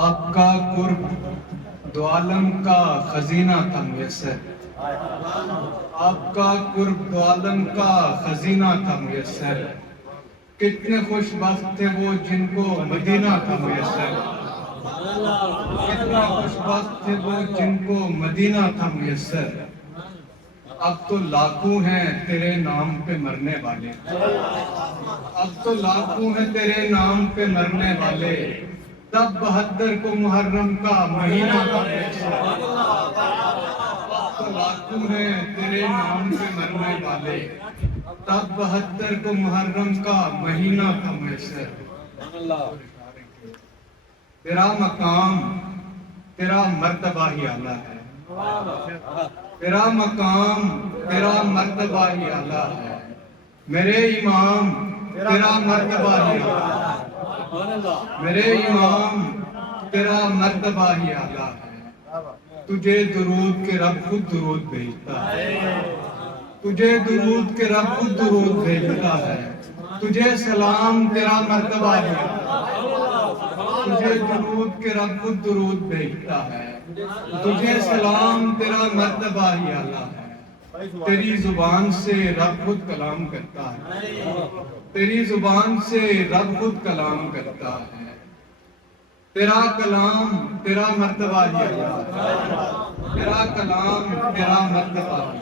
آپ کا قرب دو عالم کا خزینہ تھا میسر، آپ کا قرب دو عالم کا خزینہ تھا میسر، کتنے خوش بخت تھے وہ جن کو مدینہ تھا میسر، کتنے خوش بخت تھے وہ جن کو مدینہ تھا میسر۔ اب تو لاکھوں ہیں تیرے نام پہ مرنے والے، اب تو لاکھوں ہیں تیرے نام پہ مرنے والے، تب 72 کو محرم کا مہینہ تھا میسر۔ اب تو لاکھوں ہیں تیرے نام پہ مرنے والے، تب 72 کو محرم کا مہینہ تھا میسر۔ تیرا مقام تیرا مرتبہ ہی اعلیٰ ہے، تیرا مقام تیرا مرتبہ ہی اعلیٰ ہے، میرے امام تیرا مرتبہ ہی اعلیٰ ہے، میرے امام تیرا مرتبہ ہی اعلیٰ ہے۔ تجھے درود کے رب خود درود بھیجتا ہے، تجھے درود کے رب خود درود بھیجتا ہے، تجھے سلام تیرا مرتبہ ہی اعلیٰ ہے، تجھے درود کے رب خود درود بھیجتا ہے، تجھے سلام تیرا مرتبہ ہی اعلیٰ ہے۔ تیری زبان سے رب خود کلام کرتا ہے، تیری زبان سے رب خود کلام کرتا ہے، تیرا کلام تیرا مرتبہ ہی اعلیٰ ہے، تیرا کلام تیرا مرتبہ ہی